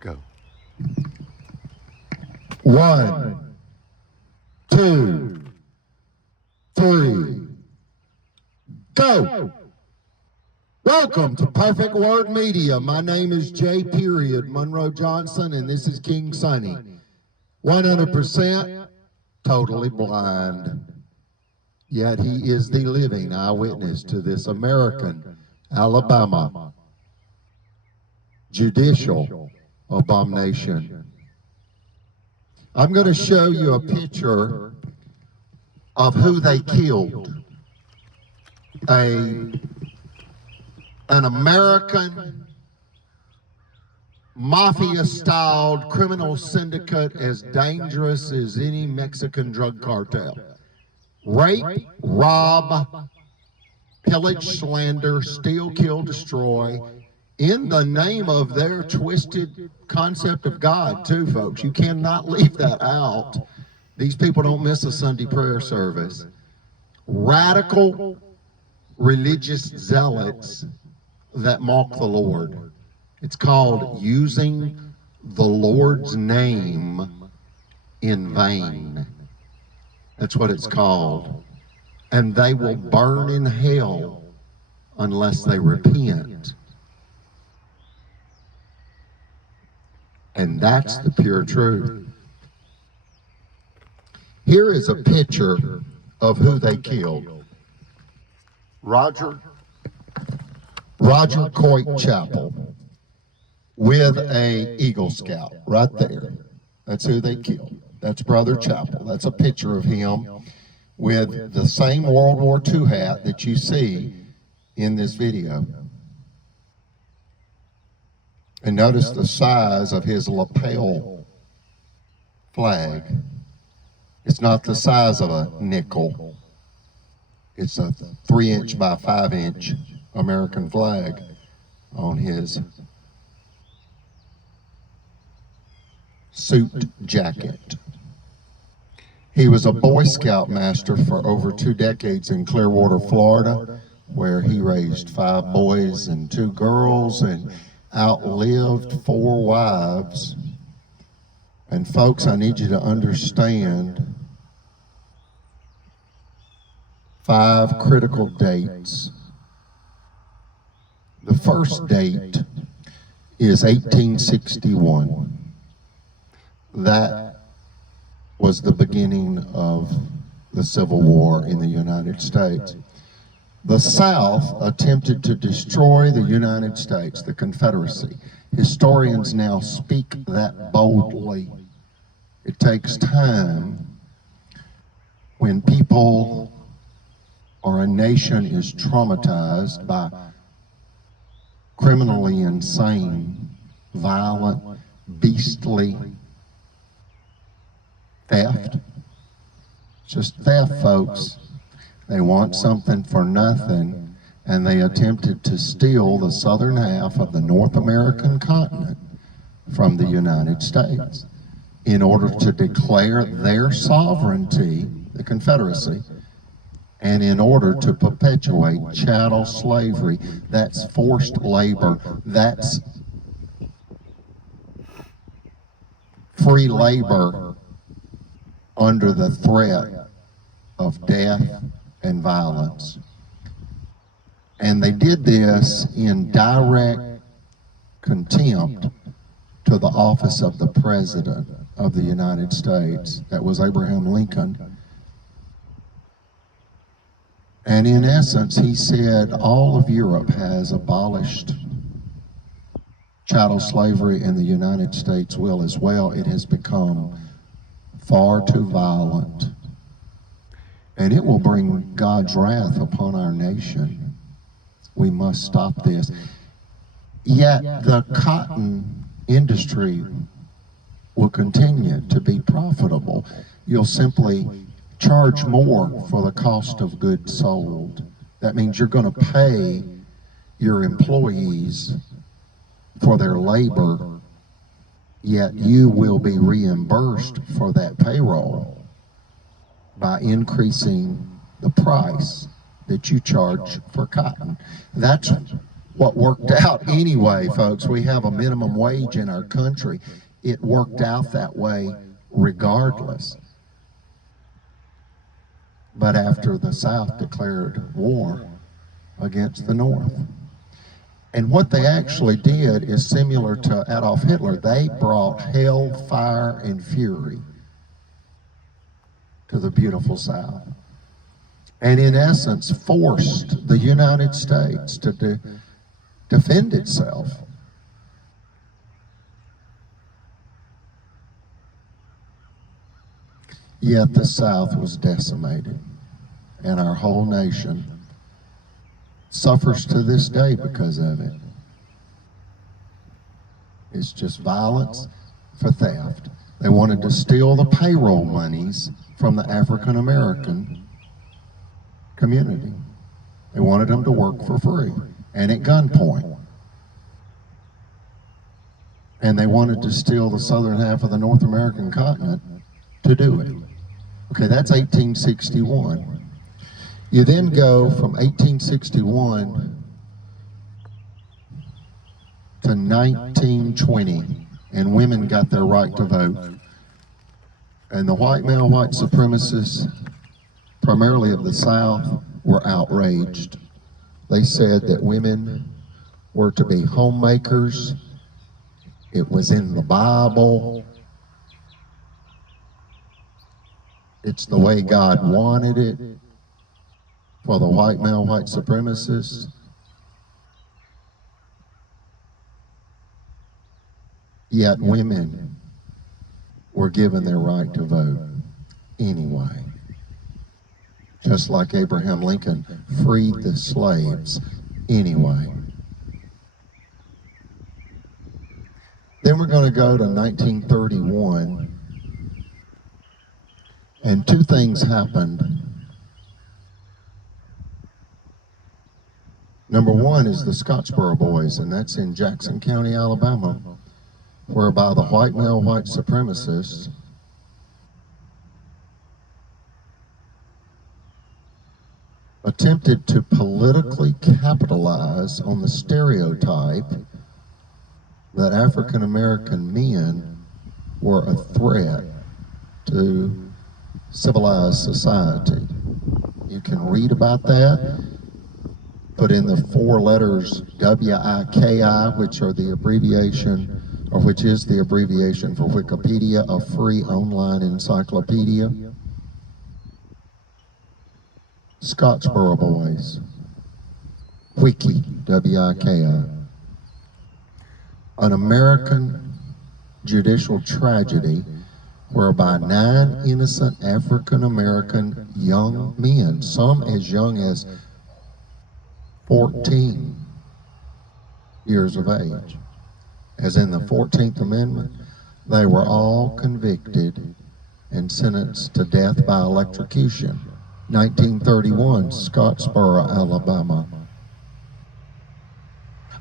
Go. 1, 2, 3, go! Welcome to Perfect Word Media. My name is J. Monroe Johnson, and this is King Sonny. 100% totally blind. Yet he is the living eyewitness to this American, Alabama, judicial abomination. I'm going to show you a picture of who they killed. An American mafia-styled criminal syndicate as dangerous as any Mexican drug cartel. Rape, rob, pillage, slander, steal, kill, destroy, in the name of their twisted concept of God, too, folks. You cannot leave that out. These people don't miss a Sunday prayer service. Radical religious zealots that mock the Lord. It's called using the Lord's name in vain. That's what it's called. And they will burn in hell unless they repent. And that's the pure truth. Here is a picture of who they killed. Roger Coit Chapel with a Eagle Scout right there. That's who they killed. That's Brother Chapel. That's a picture of him with the same World War II hat that you see in this video. And notice the size of his lapel flag. It's not the size of a nickel. It's a 3-inch by 5-inch American flag on his suit jacket. He was a Boy Scout master for over 2 decades in Clearwater, Florida, where he raised 5 boys and 2 girls and outlived 4 wives. And folks, I need you to understand 5 critical dates. The first date is 1861. That was the beginning of the Civil War in the United States. The South attempted to destroy the United States, the Confederacy. Historians now speak that boldly. It takes time when people or a nation is traumatized by criminally insane, violent, beastly theft. Just theft, folks. They want something for nothing, and they attempted to steal the southern half of the North American continent from the United States in order to declare their sovereignty, the Confederacy, and in order to perpetuate chattel slavery. That's forced labor. That's free labor under the threat of death and violence. And they did this in direct contempt to the office of the President of the United States. That was Abraham Lincoln. And in essence, he said all of Europe has abolished chattel slavery, and the United States will as well. It has become far too violent, and it will bring God's wrath upon our nation. We must stop this. Yet the cotton industry will continue to be profitable. You'll simply charge more for the cost of goods sold. That means you're going to pay your employees for their labor, yet you will be reimbursed for that payroll by increasing the price that you charge for cotton. That's what worked out anyway, folks. We have a minimum wage in our country. It worked out that way regardless. But after the South declared war against the North, and what they actually did is similar to Adolf Hitler. They brought hell, fire, and fury to the beautiful South, and in essence forced the United States to defend itself. Yet the South was decimated, and our whole nation suffers to this day because of it. It's just violence for theft. They wanted to steal the payroll monies from the African American community. They wanted them to work for free and at gunpoint. And they wanted to steal the southern half of the North American continent to do it. Okay, that's 1861. You then go from 1861 to 1920, and women got their right to vote. And the white male, white supremacists, primarily of the South, were outraged. They said that women were to be homemakers. It was in the Bible. It's the way God wanted it. For the white male, white supremacists. Yet women were given their right to vote anyway. Just like Abraham Lincoln freed the slaves anyway. Then we're going to go to 1931, and two things happened. Number one is the Scottsboro Boys, and that's in Jackson County, Alabama, whereby the white male, white supremacists attempted to politically capitalize on the stereotype that African American men were a threat to civilized society. You can read about that. Put in the four letters WIKI, which are the abbreviation, or which is the abbreviation for Wikipedia, a free online encyclopedia. Scottsboro Boys, Wiki, W-I-K-I. An American judicial tragedy whereby 9 innocent African American young men, some as young as 14 years of age, as in the 14th Amendment, they were all convicted and sentenced to death by electrocution. 1931, Scottsboro, Alabama.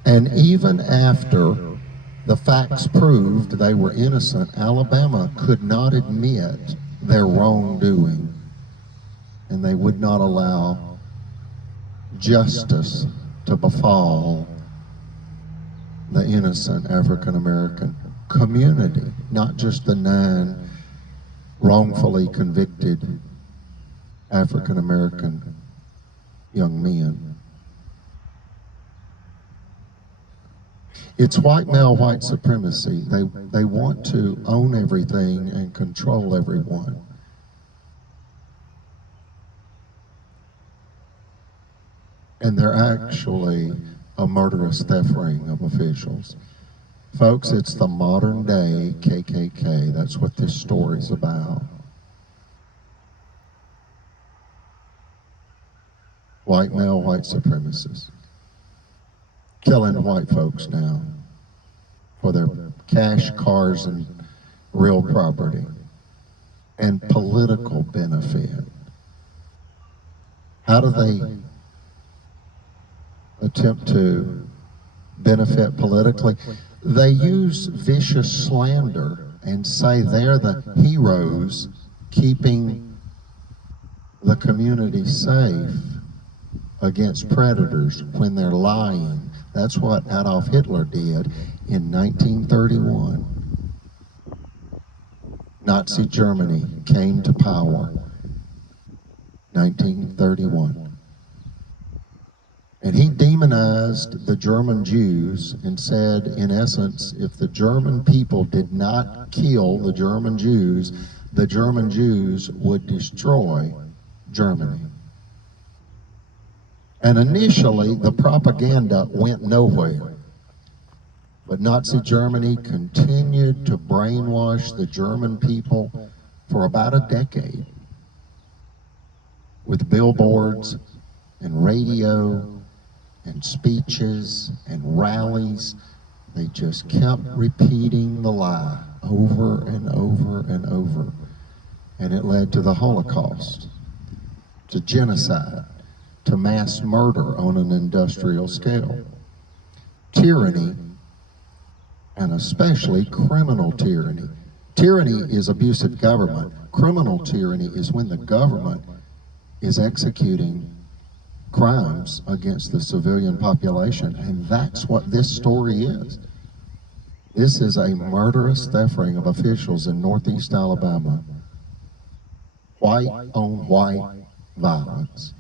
And even after the facts proved they were innocent, Alabama could not admit their wrongdoing, and they would not allow justice to befall the innocent African American community, not just the 9 wrongfully convicted African American young men. It's white male, white supremacy. They want to own everything and control everyone. And they're actually a murderous theft ring of officials. Folks, it's the modern day KKK. That's what this story's about. White male, white supremacists. Killing white folks now for their cash, cars, and real property and political benefit. How do they attempt to benefit politically? They use vicious slander and say they're the heroes keeping the community safe against predators when they're lying. That's what Adolf Hitler did in 1931. Nazi Germany came to power, 1931. And he demonized the German Jews and said, in essence, if the German people did not kill the German Jews would destroy Germany. And initially, the propaganda went nowhere. But Nazi Germany continued to brainwash the German people for about a decade with billboards and radio and speeches and rallies. They just kept repeating the lie over and over and over. And it led to the Holocaust, to genocide, to mass murder on an industrial scale. Tyranny, and especially criminal tyranny. Tyranny is abusive government. Criminal tyranny is when the government is executing crimes against the civilian population, and that's what this story is. This is a murderous theft ring of officials in Northeast Alabama. White on white violence.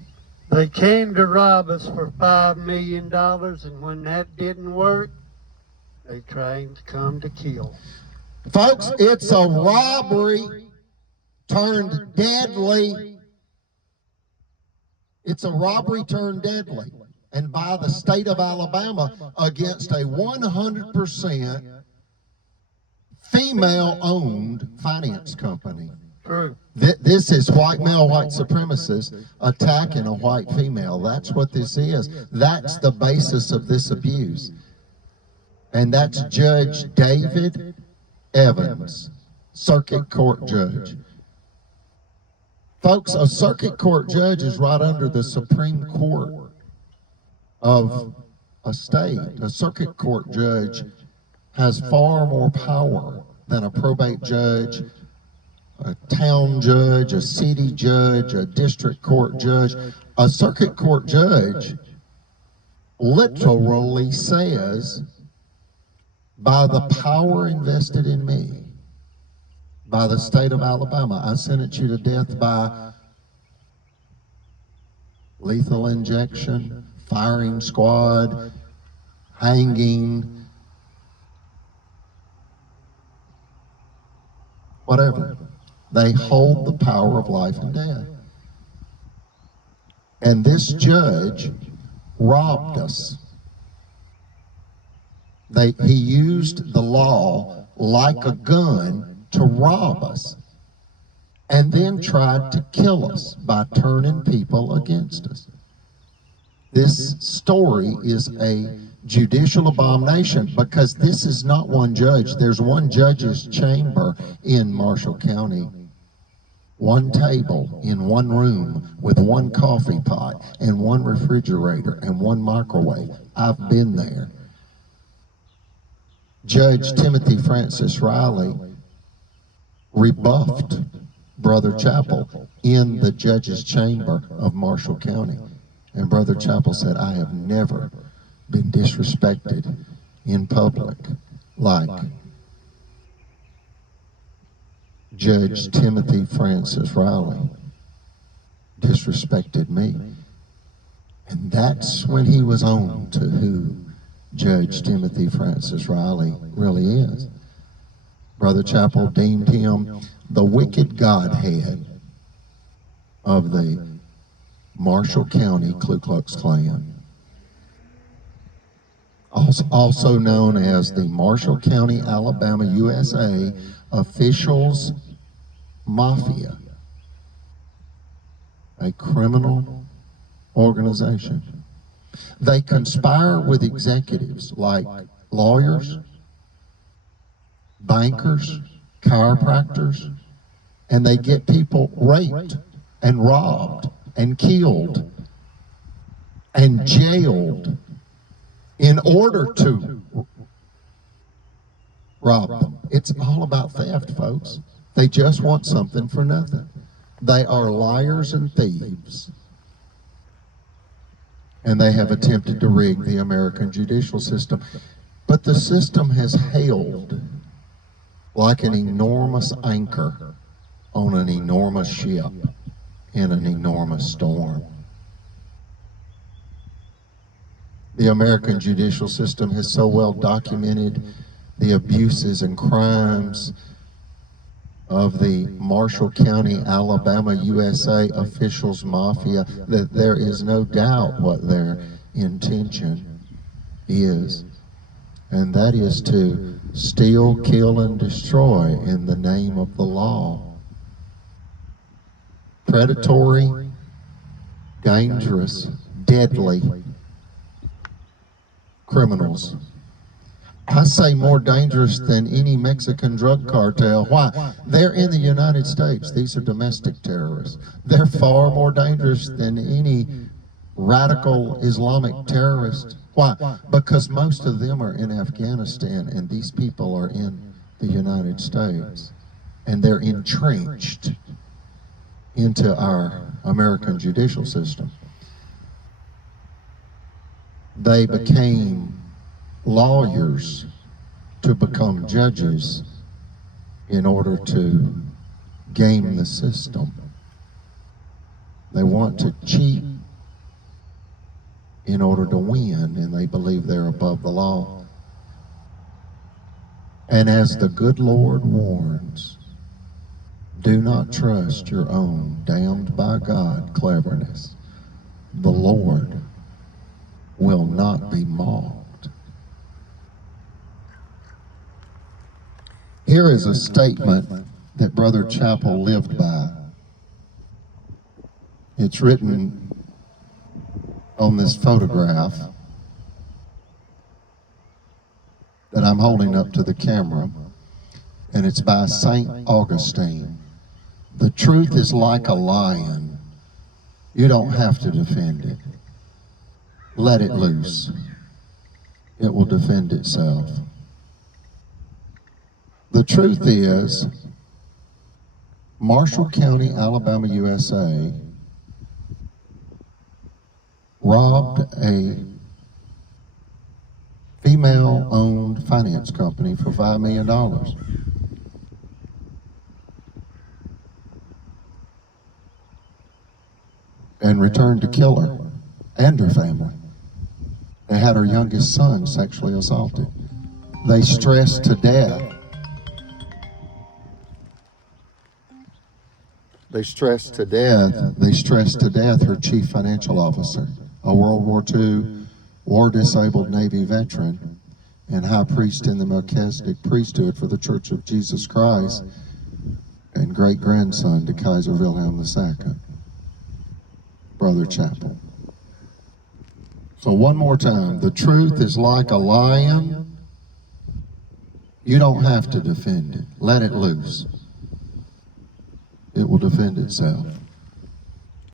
They came to rob us for $5 million, and when that didn't work, they tried to come to kill. Folks, it's a robbery turned deadly. It's a robbery turned deadly. And by the state of Alabama against a 100% female-owned finance company. True. This is white male, white supremacists attacking a white female. That's what this is. That's the basis of this abuse. And that's Judge David Evans, Circuit Court Judge. Folks, a Circuit Court Judge is right under the Supreme Court of a state. A Circuit Court Judge has far more power than a probate judge, a town judge, a city judge, a district court judge. A Circuit Court Judge literally says, by the power invested in me, by the state of Alabama, I sentence you to death by lethal injection, firing squad, hanging, whatever. They hold the power of life and death. And this judge robbed us. He used the law like a gun to rob us, and then tried to kill us by turning people against us. This story is a judicial abomination because this is not one judge. There's one judge's chamber in Marshall County, one table in one room with one coffee pot and one refrigerator and one microwave. I've been there. Judge Timothy Francis Riley rebuffed Brother Chappell in the judge's chamber of Marshall County. And Brother Chappell said, I have never been disrespected in public like Judge Timothy Francis Riley disrespected me. And that's when he was on to who Judge Timothy Francis Riley really is. Brother Chappell deemed him the wicked Godhead of the Marshall County Ku Klux Klan, also known as the Marshall County, Alabama, USA Officials Mafia, a criminal organization. They conspire with executives like lawyers, bankers, chiropractors, and they get people raped and robbed and killed and jailed in order to rob them. It's all about theft, folks. They just want something for nothing. They are liars and thieves. and they have attempted to rig the American judicial system. But the system has held like an enormous anchor on an enormous ship in an enormous storm. The American judicial system has so well documented the abuses and crimes of the Marshall County, Alabama, USA officials mafia that there is no doubt what their intention is, and that is to steal, kill, and destroy in the name of the law. Predatory, dangerous, deadly criminals. I say more dangerous than any Mexican drug cartel. Why? They're in the United States. These are domestic terrorists. They're far more dangerous than any radical Islamic terrorist. Why? Because most of them are in Afghanistan and these people are in the United States. And they're entrenched into our American judicial system. They became lawyers to become judges in order to game the system. They want to cheat in order to win, and they believe they're above the law. And as the good Lord warns, do not trust your own damned by God cleverness. The Lord will not be mocked. Here is a statement that Brother Chappell lived by. It's written on this photograph that I'm holding up to the camera, and it's by St. Augustine. The truth is like a lion. You don't have to defend it. Let it loose. It will defend itself. The truth is, Marshall County, Alabama, USA robbed a female-owned finance company for $5 million. And returned to kill her and her family. They had her youngest son sexually assaulted. They stressed to death. They stressed to death her chief financial officer, a World War II war-disabled Navy veteran and high priest in the Melchizedek priesthood for the Church of Jesus Christ, and great-grandson to Kaiser Wilhelm II, Brother Chappell. So one more time, the truth is like a lion. You don't have to defend it. Let it loose. It will defend itself.